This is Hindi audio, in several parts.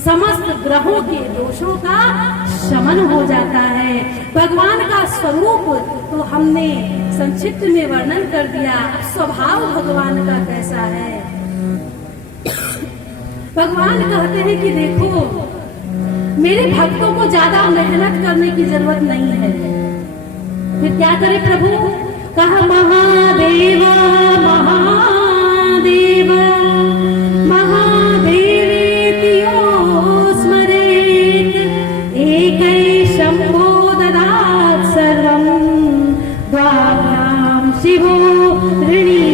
समस्त ग्रहों के दोषों का शमन हो जाता है। भगवान का स्वरूप तो हमने संक्षिप्त में वर्णन कर दिया। अब स्वभाव भगवान का कैसा है? भगवान कहते हैं कि देखो, मेरे भक्तों को ज्यादा मेहनत करने की जरूरत नहीं है। फिर क्या करे प्रभु? कहा महादेव महादेव महादेवेति यो स्मरेत् एकैशम्भो ददात् सर्वं द्वाभ्यां शिवो ऋणी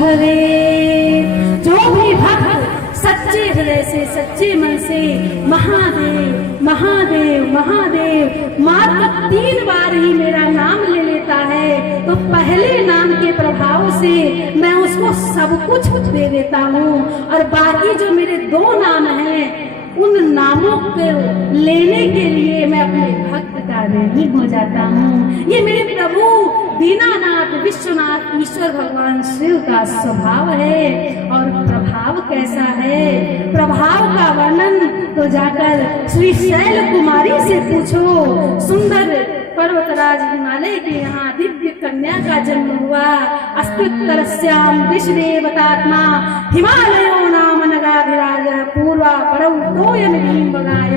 भवेत्। जो भी भक्त सच्चे हृदय से, सच्चे मन से महादेव महादेव महादेव मात्र 3 बार ही मेरा नाम ले लेता है, तो पहले नाम के प्रभाव से मैं उसको सब कुछ दे देता हूँ, और बाकी जो मेरे 2 नाम हैं उन नामों को लेने के लिए मैं अपने भक्त का ऋणी हो जाता हूँ। ये मेरे प्रभु दीनानाथ विश्वनाथ ईश्वर भगवान शिव का स्वभाव है। और प्रभाव कैसा है? प्रभाव का वर्णन तो जाकर श्री शैल कुमारी से पूछो। सुंदर पर्वतराज हिमालय के यहाँ दिव्य कन्या का जन्म हुआ। अस्त्युत्तरस्याम विश्वदेवतात्मा हिमालयो नाम नगाधिराज पूर्वा परौ तोयमिदीं बगाय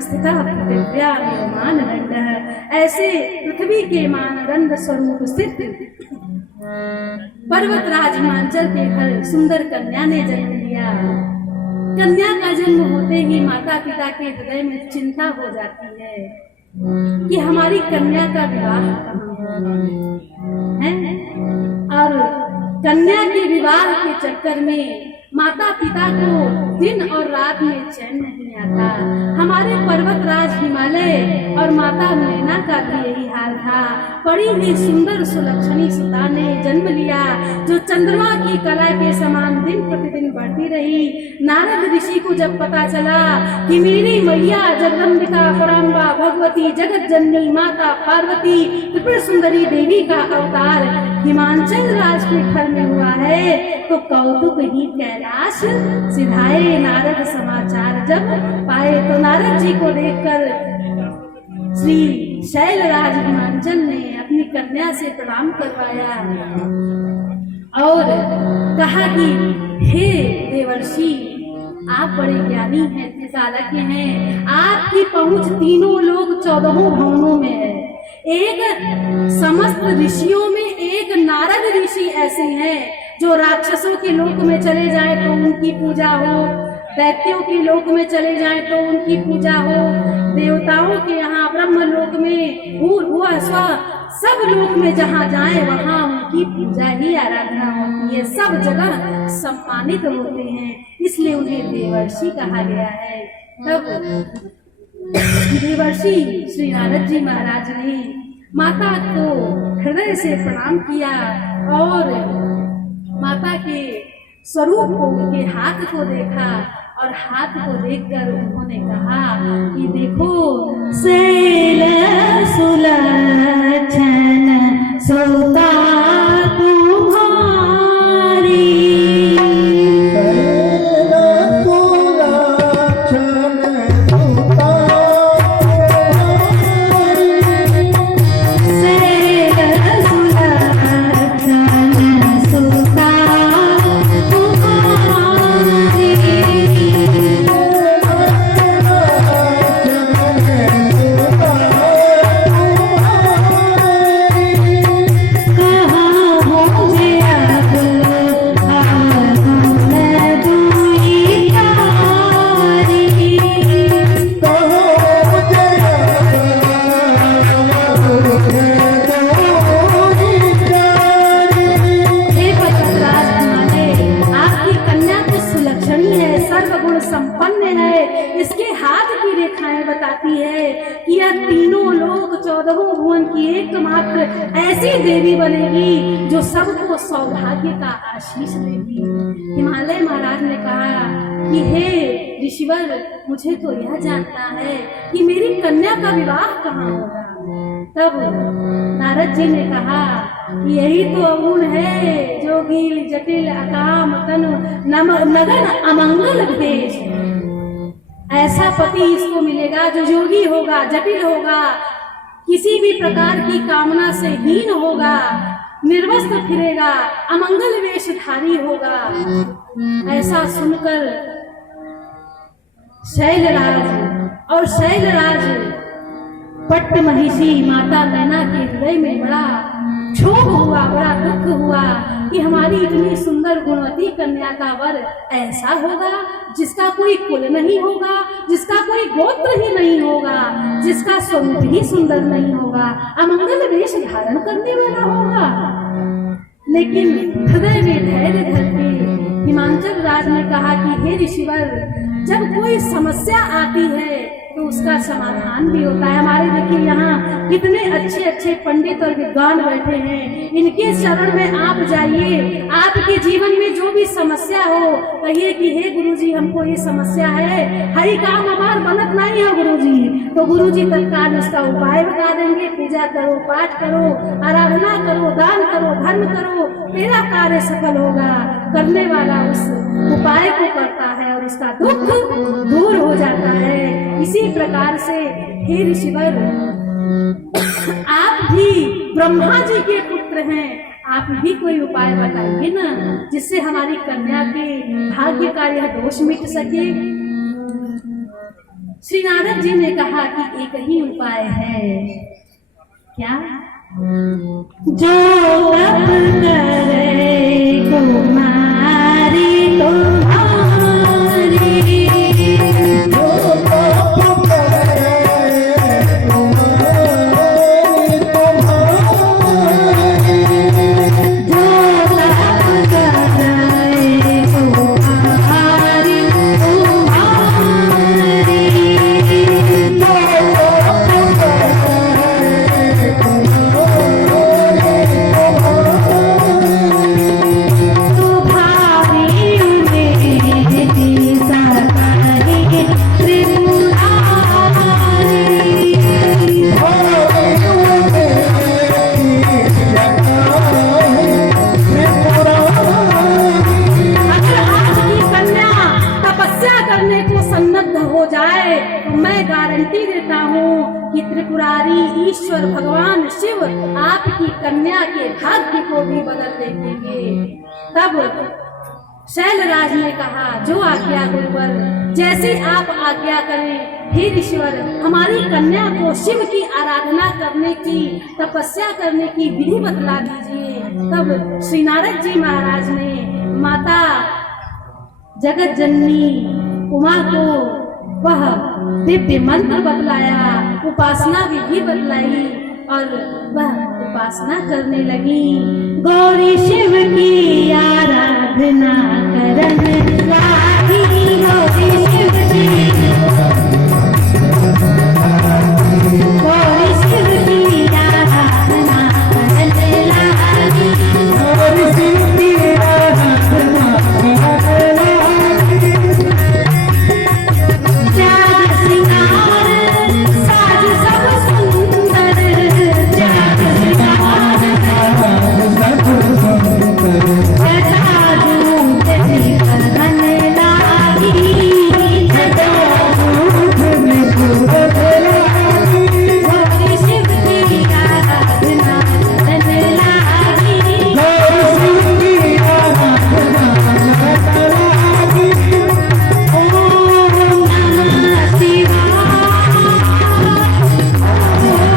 स्थितः पृथिव्या मानदंडः। ऐसे पृथ्वी के मानदंड स्वरूप स्थित पर्वतराज हिमांचल के घर सुंदर कन्या ने जन्म लिया। कन्या का जन्म होते ही माता पिता के हृदय में चिंता हो जाती है कि हमारी कन्या का विवाह कहाँ है। और कन्या के विवाह के चक्कर में माता पिता को दिन और रात में चैन नहीं आता। हमारे पर्वतराज हिमालय और माता नैना का भी यही हाल था। बड़ी ही सुंदर सुलक्षणी सुता ने जन्म लिया, जो चंद्रमा की कला के समान दिन प्रतिदिन बढ़ती रही। नारद ऋषि को जब पता चला कि मेरी मैया जगदम्बिका पराम्बा भगवती जगत जननी माता पार्वती त्रिपुर सुंदरी देवी का अवतार हिमांचल राज के घर में हुआ है, तो कौतुक ही कैलाश सिधाए। नारद समाचार जब पाए तो नारद जी को देखकर श्री शैलराज हिमांचल ने अपनी कन्या से प्रणाम करवाया और कहा कि हे देवर्षि, आप बड़े ज्ञानी हैं, त्रिकालज्ञ हैं, आपकी पहुंच तीनों लोग 14 भवनों में है। एक समस्त ऋषियों में एक नारद ऋषि ऐसे हैं जो राक्षसों के लोक में चले जाएं तो उनकी पूजा हो, दैत्यों के लोक में चले जाएं तो उनकी पूजा हो, देवताओं के यहाँ ब्रह्म लोक में हुआ स्व सब लोक में जहाँ जाएं वहाँ उनकी पूजा ही आराधना होती है। सब जगह सम्मानित होते हैं, इसलिए उन्हें देवर्षि कहा गया है। तब देवर्षि श्री नारद जी महाराज ने माता को हृदय से प्रणाम किया और माता के स्वरूप को, उनके हाथ को देखा और हाथ को देखकर उन्होंने कहा कि देखो, शैल सुलक्षण सुता ऐसी देवी बनेगी जो सबको सौभाग्य का आशीष देगी। हिमालय महाराज ने कहा कि हे ऋषिवर, मुझे तो यह जानना है कि मेरी कन्या का विवाह कहाँ होगा। तब नारद जी ने कहा कि यही तो अवगुण है, जोगी जटिल अकाम तनु नगन अमंगल देश। ऐसा पति इसको मिलेगा जो योगी होगा, जटिल होगा, किसी भी प्रकार की कामना से हीन होगा, निर्वस्त्र फिरेगा, अमंगल वेशधारी होगा। ऐसा सुनकर शैलराज और शैलराज पट्ट महिषी माता मैना के हृदय में बड़ा क्षोभ हुआ, बड़ा दुख हुआ कि हमारी इतनी सुंदर गुणवती कन्या का वर ऐसा होगा जिसका कोई कुल नहीं होगा, जिसका कोई गोत्र ही नहीं होगा, जिसका स्वरूप ही सुंदर नहीं होगा, अमंगल वेश धारण करने वाला होगा। लेकिन हृदय में धैर्य धर के हिमांचल राज ने कहा कि हे ऋषिवर, जब कोई समस्या आती है तो उसका समाधान भी होता है। हमारे देखिए यहाँ कितने अच्छे अच्छे पंडित और विद्वान बैठे हैं, इनके शरण में आप जाइए, आपके जीवन में जो भी समस्या हो कहिए कि हे गुरुजी हमको ये समस्या है, हरि काम हमार बनत नहीं है गुरुजी, तो गुरुजी तत्काल उसका उपाय बता देंगे। पूजा करो, पाठ करो, आराधना करो, दान करो, धर्म करो, तेरा कार्य सफल होगा। करने वाला उस उपाय को करता है और उसका दुख दूर हो जाता है। इसी प्रकार से हे ऋषिवर, आप भी ब्रह्मा जी के पुत्र हैं, आप भी कोई उपाय बताइए ना जिससे हमारी कन्या के भाग्य का यह दोष मिट सके। श्री नारद जी ने कहा कि एक ही उपाय है। क्या? जो तप करे कुमारी तुम्हारी, ईश्वर भगवान शिव आपकी कन्या के भाग्य को भी बदल देंगे। तब शैलराज ने कहा, जो आज्ञा गुरुवर, जैसे आप आज्ञा करें। हे ईश्वर, हमारी कन्या को शिव की आराधना करने की, तपस्या करने की विधि बतला दीजिए। तब श्री नारद जी महाराज ने माता जगत जननी उमा को वह दिव्य मंत्र बतलाया, उपासना विधि बतलाई और वह उपासना करने लगी। गौरी शिव की आराधना करन लागी, गौरी शिव की, गौरी शिव की आराधना करन लागी, गौरी शिव की आराधना करन लागी। त्याग श्रृंगार साज सब सुंदर, त्याग श्रृंगार सब सुंदर, जटाजूट भी करन लागी, जटाजूट भी करन लागी, गौरी शिव की आराधना करन लागी, गौरी शिव की आराधना करन लागी। ओम नमः शिवाय,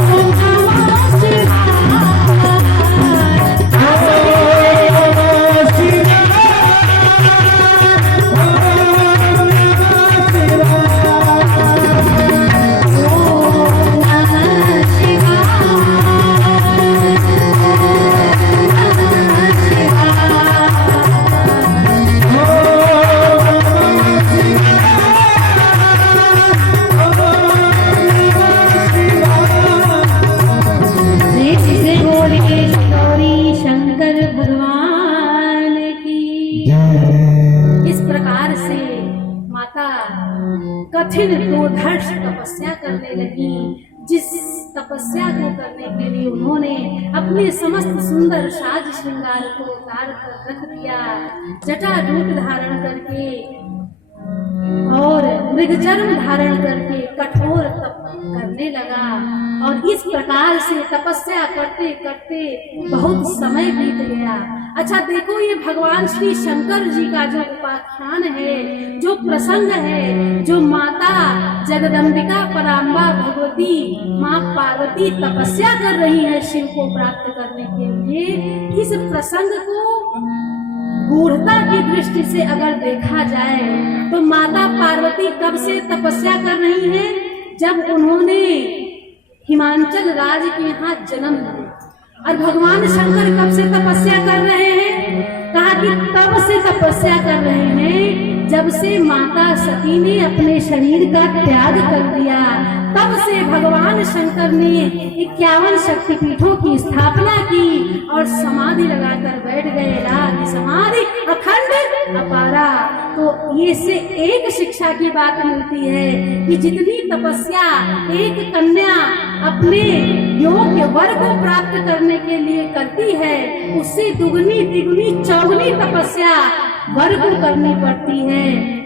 ओम नमः शिवाय, गौरी शंकर भगवान की। इस प्रकार से माता कठिन दुर्धर्ष तपस्या करने लगी, जिस तपस्या को करने के लिए उन्होंने अपने समस्त सुंदर साज श्रृंगार को उतार कर रख दिया, जटाजूट धारण करके और मृगचर्म धारण करके कठोर तप करने लगा। और इस प्रकार से तपस्या करते करते बहुत समय बीत गया। अच्छा देखो, ये भगवान श्री शंकर जी का जो उपाख्यान है, जो प्रसंग है, जो माता जगदम्बिका पराम्बा भगवती माँ पार्वती तपस्या कर रही है शिव को प्राप्त करने के लिए, इस प्रसंग को गूढ़ता की दृष्टि से अगर देखा जाए तो माता पार्वती कब से तपस्या कर रही हैं? जब उन्होंने हिमाचल राज्य के यहाँ जन्म लिया। और भगवान शंकर कब से तपस्या कर रहे हैं? कहा कि तब से तपस्या कर रहे हैं जब से माता सती ने अपने शरीर का त्याग कर दिया। तब से भगवान शंकर ने 51 शक्तिपीठों की स्थापना की और समाधि लगाकर बैठ गए। राग समाधि अखंड अपारा। तो ये से एक शिक्षा की बात मिलती है कि जितनी तपस्या एक कन्या अपने योग्य वर को प्राप्त करने के लिए करती है, उससे दुगनी तिगुनी चौगुनी तपस्या वर को करनी पड़ती है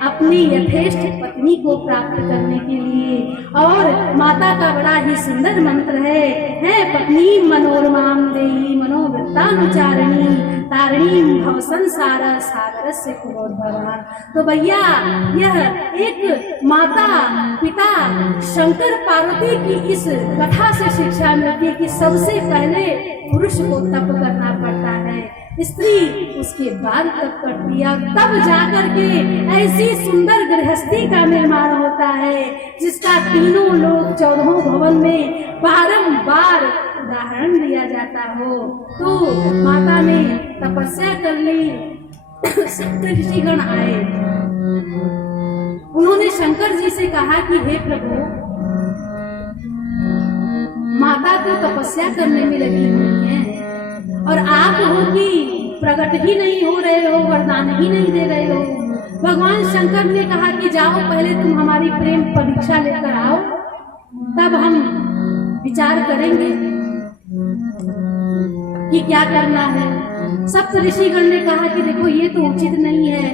अपनी यथेष्ट पत्नी को प्राप्त करने के लिए। और माता का बड़ा ही सुंदर मंत्र है पत्नी मनोरमाम देही मनोवृत्तानुचारिणी तारिणी भव संसार सागर से कुलोद्भवा। तो भैया, यह एक माता पिता शंकर पार्वती की इस कथा से शिक्षा मिलती है कि सबसे पहले पुरुष को तप करना पड़ता है, स्त्री उसके बाद तप करती है, तब जाकर के ऐसी सुंदर गृहस्थी का निर्माण होता है जिसका तीनों लोग 14 भवन में बारंबार उदाहरण दिया जाता हो। तो माता ने तपस्या कर ली, ऋषिगण आए, उन्होंने शंकर जी से कहा कि हे प्रभु, माता तो तपस्या करने में लगी हुई है और आप हो कि प्रकट ही नहीं हो रहे हो, वरदान ही नहीं दे रहे हो। भगवान शंकर ने कहा कि जाओ, पहले तुम हमारी प्रेम परीक्षा लेकर आओ, तब हम विचार करेंगे कि क्या करना है। सप्त ऋषिगण ने कहा कि देखो, ये तो उचित नहीं है,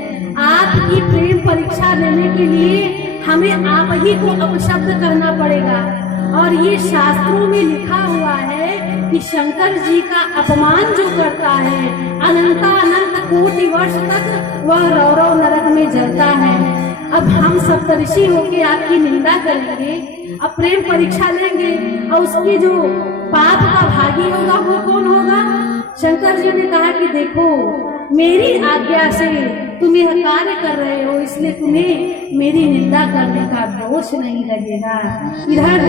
आपकी प्रेम परीक्षा लेने के लिए हमें आप ही को अपशब्द करना पड़ेगा। और ये शास्त्रों में लिखा हुआ है कि शंकर जी का अपमान जो करता है अनंत कोटि वर्ष तक वह रौरव नरक में जलता है। अब हम सप्तऋषि होके आपकी निंदा करेंगे, अब प्रेम परीक्षा लेंगे और उसकी जो पाप का भागी होगा वो कौन होगा? शंकर जी ने कहा कि देखो, मेरी आज्ञा से तुम यह कार्य कर रहे हो, इसलिए तुम्हें मेरी निंदा करने का दोष नहीं लगेगा। इधर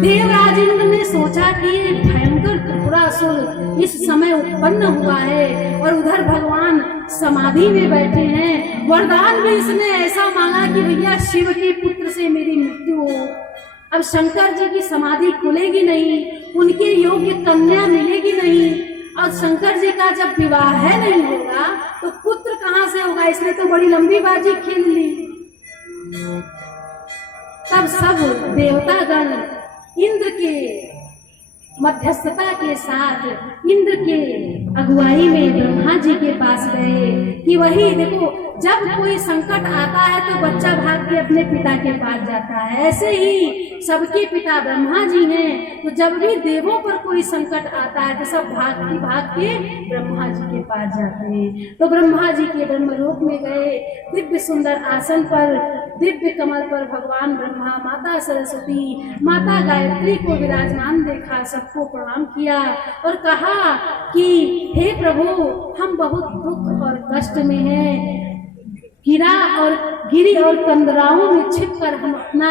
देवराज इंद्र ने सोचा कि ये भयंकर त्रिपुरासुर इस समय उत्पन्न हुआ है और उधर भगवान समाधि में बैठे हैं। वरदान भी इसने ऐसा मांगा कि भैया शिव के पुत्र से मेरी मृत्यु हो। अब शंकर जी की समाधि खुलेगी नहीं, उनके योग्य कन्या मिलेगी नहीं, और शंकर जी का जब विवाह है नहीं होगा तो पुत्र कहाँ से होगा? इसने तो बड़ी लंबी बाजी खेल ली। तब सब देवतागण इंद्र के मध्यस्थता के साथ इंद्र के अगुवाई में ब्रह्मा जी के पास गए कि वही देखो, जब कोई संकट आता है तो बच्चा भाग के अपने पिता के पास जाता है, ऐसे ही सबके पिता ब्रह्मा जी हैं। तो जब भी देवों पर कोई संकट आता है तो सब भाग के ब्रह्मा जी के पास जाते हैं। तो ब्रह्मा जी के ब्रह्मलोक में गए, दिव्य सुंदर आसन पर, दिव्य कमल पर भगवान ब्रह्मा, माता सरस्वती, माता गायत्री को विराजमान देखा, सबको प्रणाम किया और कहा कि हे प्रभु, हम बहुत दुख और कष्ट में हैं, गिरी और कंदराओं में छिपकर हम अपना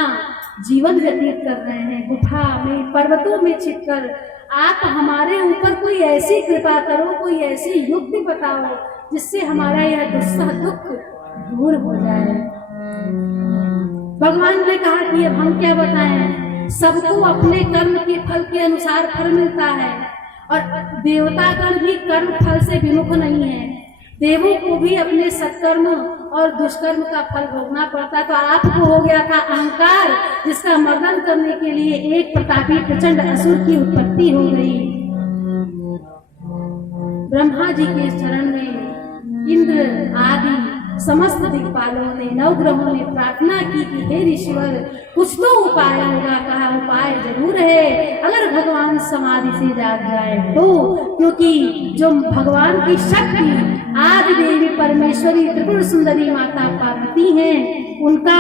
जीवन व्यतीत कर रहे हैं, गुफा में, पर्वतों में छिपकर। आप हमारे ऊपर कोई ऐसी कृपा करो, कोई ऐसी युक्ति बताओ जिससे हमारा यह दुस्सह दुख दूर हो जाए। भगवान ने कहा कि अब हम क्या बताएं, सबको अपने कर्म के फल के अनुसार फल मिलता है और देवतागण भी कर्म फल से विमुख नहीं है। देवों को भी अपने सत्कर्म और दुष्कर्म का फल भोगना पड़ता। तो आपको हो गया था अहंकार, जिसका मर्दन करने के लिए एक प्रतापी प्रचंड असुर की उत्पत्ति हो गई। ब्रह्मा जी के चरण में इंद्र आदि समस्त दिक्पालों ने, नवग्रहों ने प्रार्थना की कि हे ईश्वर कुछ तो उपाय होगा। कहा उपाय जरूर है, अगर भगवान समाधि से जाग जाए तो, क्योंकि जो भगवान की शक्ति आदि देवी परमेश्वरी त्रिपुर सुंदरी माता पार्वती हैं, उनका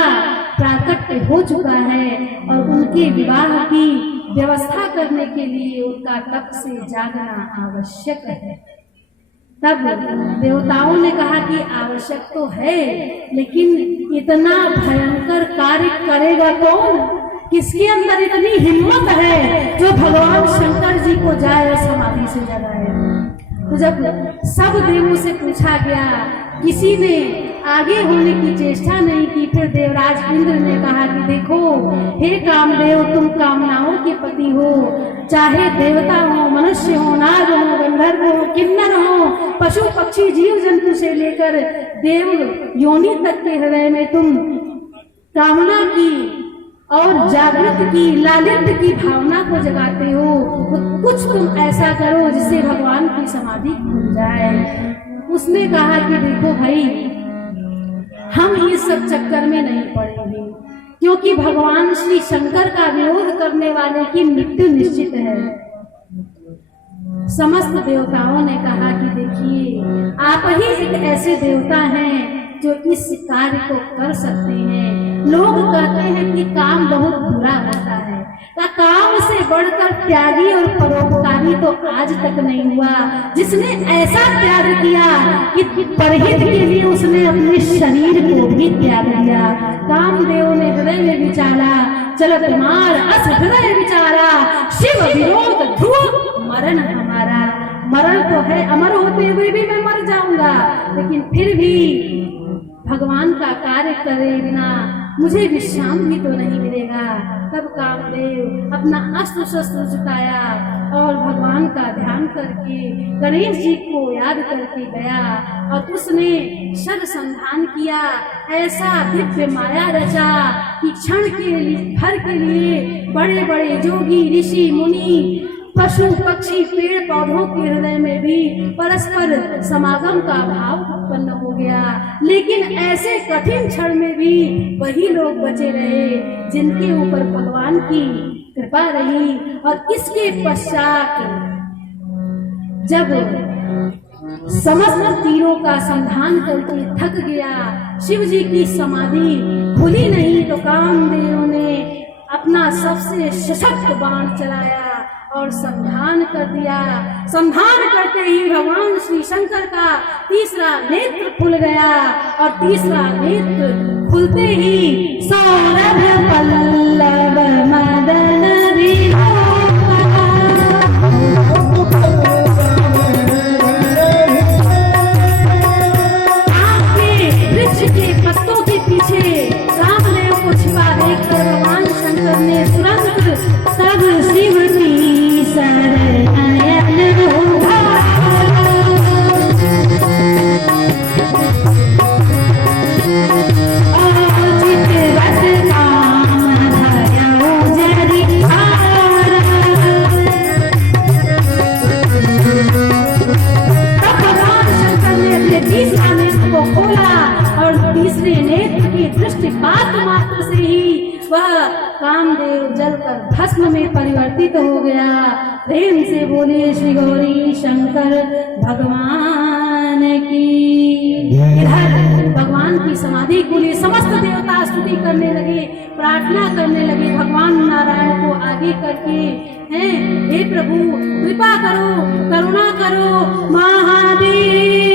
प्राकट्य हो चुका है और उनके विवाह की व्यवस्था करने के लिए उनका तप से जागना आवश्यक है। तब देवताओं ने कहा कि आवश्यक तो है, लेकिन इतना भयंकर कार्य करेगा कौन? किसके अंदर इतनी हिम्मत है जो भगवान शंकर जी को जाए समाधि से जगाए? तो जब सब देवों से पूछा गया, किसी ने आगे होने की चेष्टा नहीं की। फिर देवराज इंद्र ने कहा कि देखो हे कामदेव, तुम कामनाओं के पति हो, चाहे देवता हो, मनुष्य हो, नाग हो, गंधर्व हो, किन्नर हो, पशु पक्षी जीव जंतु से लेकर देव योनि तक के हृदय में तुम कामना की और जागृत की, लालित्य की भावना को जगाते हो, तो कुछ तुम ऐसा करो जिससे भगवान की समाधि खुल जाए। उसने कहा कि देखो भाई, हम इस सब चक्कर में नहीं पड़ेंगे, क्योंकि भगवान श्री शंकर का विरोध करने वाले की मृत्यु निश्चित है। समस्त देवताओं ने कहा कि देखिए, आप ही एक ऐसे देवता हैं जो इस कार्य को कर सकते हैं। लोग कहते हैं कि काम बहुत बुरा होता है, काम से बढ़कर त्यागी और परोपकारी तो आज तक नहीं हुआ, जिसने ऐसा त्याग किया कि परहित के लिए उसने अपने शरीर को भी त्याग दिया। कामदेव ने हृदय में विचारा, चलत मार अस हृदय विचारा, शिव विरोध ध्रुव मरण हमारा। मरण तो है, अमर होते हुए भी मैं मर जाऊंगा, लेकिन फिर भी भगवान का कार्य करे बिना मुझे विश्राम भी तो नहीं मिलेगा। तब कामदेव अपना अस्त्र शस्त्र जुटाया और भगवान का ध्यान करके गणेश जी को याद करके गया और उसने शर संधान किया। ऐसा दिव्य माया रचा कि क्षण के भर के लिए बड़े बड़े जोगी, ऋषि, मुनि, पशु पक्षी, पेड़ पौधों के हृदय में भी परस्पर समागम का भाव उत्पन्न हो गया। लेकिन ऐसे कठिन क्षण में भी वही लोग बचे रहे जिनके ऊपर भगवान की कृपा रही। और इसके पश्चात जब समस्त तीरों का संधान करके थक गया, शिव जी की समाधि खुली नहीं, तो कामदेव ने अपना सबसे सशक्त बाण चलाया और संधान कर दिया। संधान करते ही भगवान श्री शंकर का तीसरा नेत्र खुल गया और तीसरा नेत्र खुलते ही सौरभ पल्लव मदन वृक्ष के पत्तों के पीछे रामदेव को छिपा देखकर भगवान शंकर ने तुरंत तब शिव की शरण होगा। तीसरा नेत्र को खोला और तीसरे नेत्र की दृष्टिपात मात्र से ही वह कामदेव जलकर भस्म में परिवर्तित हो गया। प्रेम से बोले श्री गौरी शंकर भगवान की। इधर भगवान की समाधि को लिए समस्त देवता स्तुति करने लगे, प्रार्थना करने लगे भगवान नारायण को आगे करके, हैं हे प्रभु कृपा करो, करुणा करो, महादेव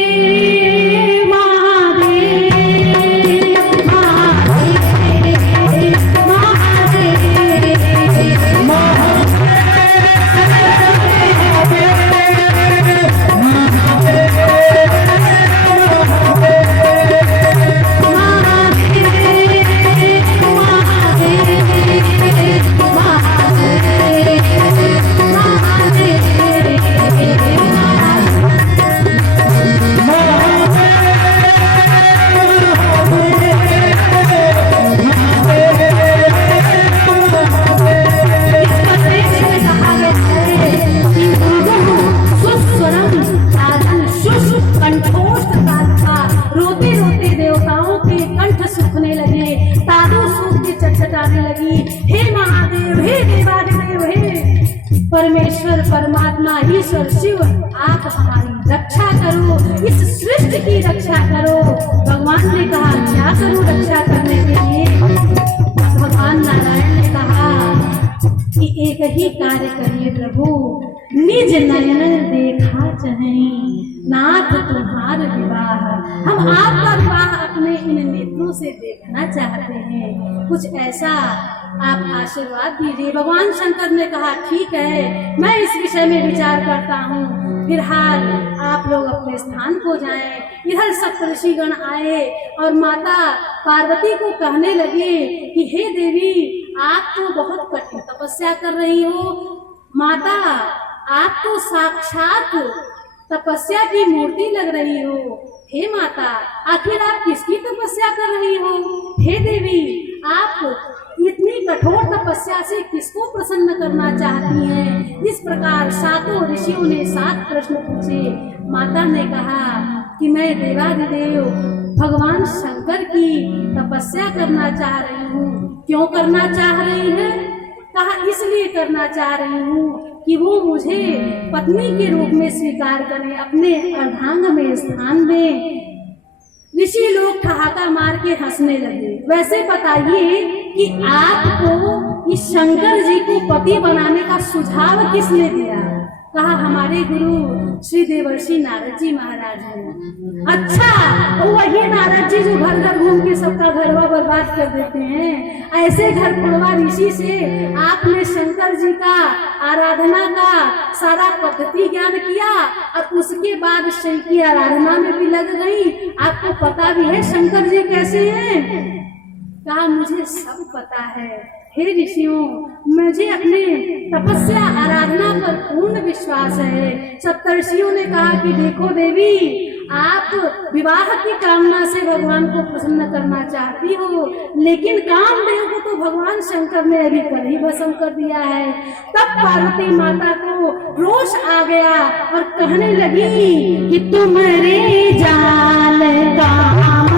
लगी, हे महादेव, हे देवादिदेव, हे परमेश्वर परमात्मा ईश्वर शिव, आप हमारी रक्षा करो, इस सृष्टि की रक्षा करो। भगवान ने कहा क्या करूं रक्षा करने के लिए? भगवान नारायण ने कहा कि एक ही कार्य करिए प्रभु, निज नयन देखा चाहें नाथ तुम्हार विवाह। हम आपका विवाह अपने इन नेत्रों से देखना चाहते हैं, कुछ ऐसा आप आशीर्वाद दीजिए। भगवान शंकर ने कहा ठीक है, मैं इस विषय में विचार करता हूँ, फिलहाल आप लोग अपने स्थान को जाएं। इधर सप्तऋषिगण आए और माता पार्वती को कहने लगे कि हे देवी, आप तो बहुत कठिन तपस्या कर रही हो, माता आप तो साक्षात तपस्या की मूर्ति लग रही हो। हे माता, आखिर आप किसकी तपस्या कर रही हो? हे देवी, आप इतनी कठोर तपस्या से किसको प्रसन्न करना चाहती हैं? इस प्रकार सातों ऋषियों ने 7 प्रश्न पूछे। माता ने कहा कि मैं देवादिदेव भगवान शंकर की तपस्या करना चाह रही हूँ। क्यों करना चाह रही है? कहा इसलिए करना चाह रही हूँ कि वो मुझे पत्नी के रूप में स्वीकार करें, अपने अर्धांग में स्थान दें। ऋषि लोग ठहाका मार के हंसने लगे। वैसे बताइए कि आपको इस शंकर जी को पति बनाने का सुझाव किसने दिया? कहा हमारे गुरु श्री देवर्षि नारद जी महाराज ने। अच्छा, वही नारद जी जो घर घर घूम के सबका घरवा बर्बाद कर देते हैं, ऐसे घर पड़वा ऋषि से आपने शंकर जी का आराधना का सारा पद्धति ज्ञान किया और उसके बाद शिव की आराधना में भी लग गई। आपको पता भी है शंकर जी कैसे हैं? कहा मुझे सब पता है। हे ऋषियों, मुझे अपने तपस्या आराधना पर पूर्ण विश्वास है। सप्तर्षियों ने कहा कि देखो देवी, आप विवाह की कामना से भगवान को प्रसन्न करना चाहती हो, लेकिन कामदेव को तो भगवान शंकर ने अभी कल ही भस्म कर दिया है। तब पार्वती माता को रोष आ गया और कहने लगी कि तुम्हारे जाल काम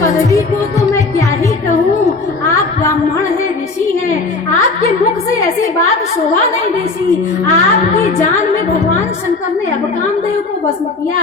पदवी को तो मैं क्या ही कहूँ, आप ब्राह्मण हैं, ऋषि हैं, आपके मुख से ऐसी बात शोभा नहीं देती। आपकी जान में भगवान शंकर ने अब कामदेव को भस्म किया।